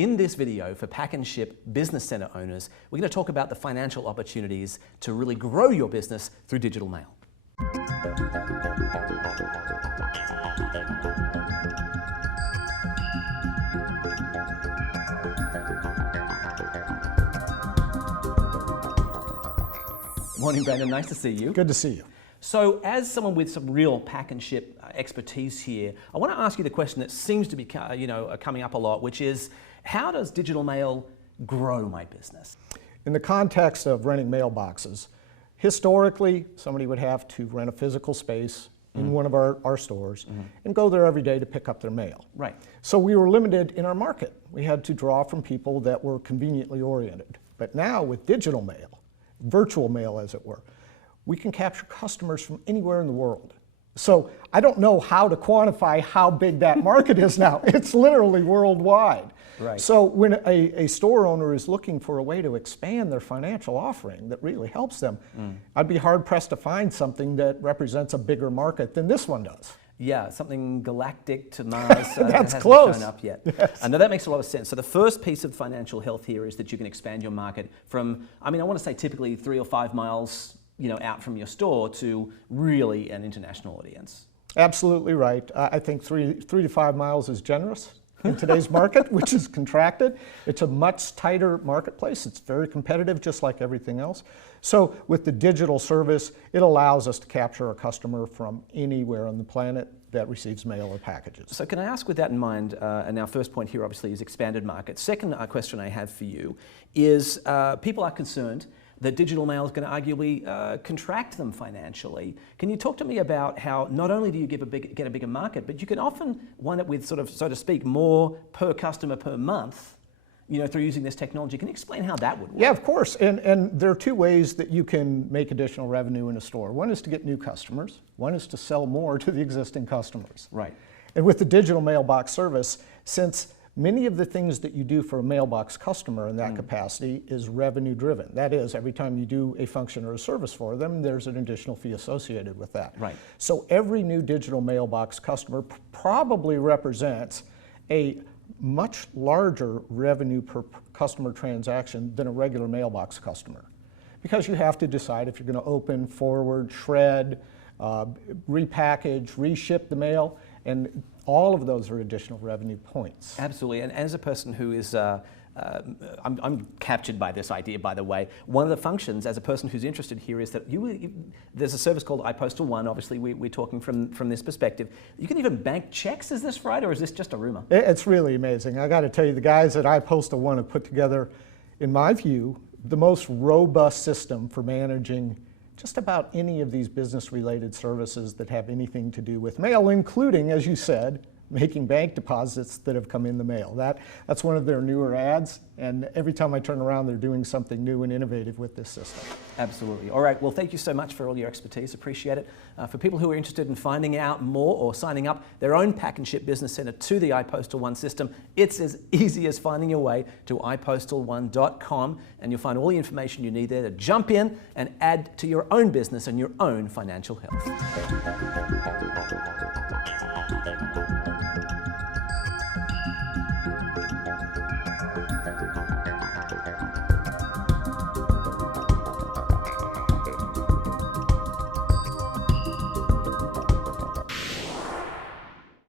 In this video for Pack and Ship Business Center owners, we're going to talk about the financial opportunities to really grow your business through digital mail. Morning, Brandon. Nice to see you. Good to see you. So, as someone with some real pack and ship expertise here, I want to ask you the question that seems to be, coming up a lot, which is, how does digital mail grow my business? In the context of renting mailboxes, historically, somebody would have to rent a physical space in one of our stores and go there every day to pick up their mail. Right. So we were limited in our market. We had to draw from people that were conveniently oriented. But now with digital mail, virtual mail as it were, we can capture customers from anywhere in the world. So I don't know how to quantify how big that market is now. It's literally worldwide. Right. So when a store owner is looking for a way to expand their financial offering that really helps them, I'd be hard pressed to find something that represents a bigger market than this one does. Yeah, something galactic to Mars. That's hasn't close. Shown up yet. Yes. No, that makes a lot of sense. So the first piece of financial health here is that you can expand your market from, I want to say typically 3 or 5 miles, out from your store to really an international audience. Absolutely right. I think 3 to 5 miles is generous in today's market, which is contracted. It's a much tighter marketplace. It's very competitive, just like everything else. So with the digital service, it allows us to capture a customer from anywhere on the planet that receives mail or packages. So can I ask, with that in mind, and our first point here obviously is expanded market. Second question I have for you is people are concerned that digital mail is going to arguably contract them financially. Can you talk to me about how not only do you get a bigger market, but you can often wind up with sort of, so to speak, more per customer per month, through using this technology? Can you explain how that would work? Yeah, of course. And there are 2 ways that you can make additional revenue in a store. One is to get new customers. One is to sell more to the existing customers. Right. And with the digital mailbox service, since many of the things that you do for a mailbox customer in that capacity is revenue driven. That is, every time you do a function or a service for them, there's an additional fee associated with that. Right. So every new digital mailbox customer probably represents a much larger revenue per customer transaction than a regular mailbox customer. Because you have to decide if you're going to open, forward, shred, repackage, reship the mail, and all of those are additional revenue points. Absolutely, and as a person who is, I'm captured by this idea, by the way. One of the functions, as a person who's interested here, is that there's a service called iPostal One. Obviously, we're talking from this perspective. You can even bank checks, is this right, or is this just a rumor? It's really amazing. I got to tell you, the guys at iPostal One have put together, in my view, the most robust system for managing just about any of these business-related services that have anything to do with mail, including, as you said, making bank deposits that have come in the mail. That's one of their newer ads, and every time I turn around, they're doing something new and innovative with this system. Absolutely. All right, well, thank you so much for all your expertise. Appreciate it. For people who are interested in finding out more or signing up their own Pack and Ship Business Center to the iPostal One system, it's as easy as finding your way to ipostal1.com, and you'll find all the information you need there to jump in and add to your own business and your own financial health.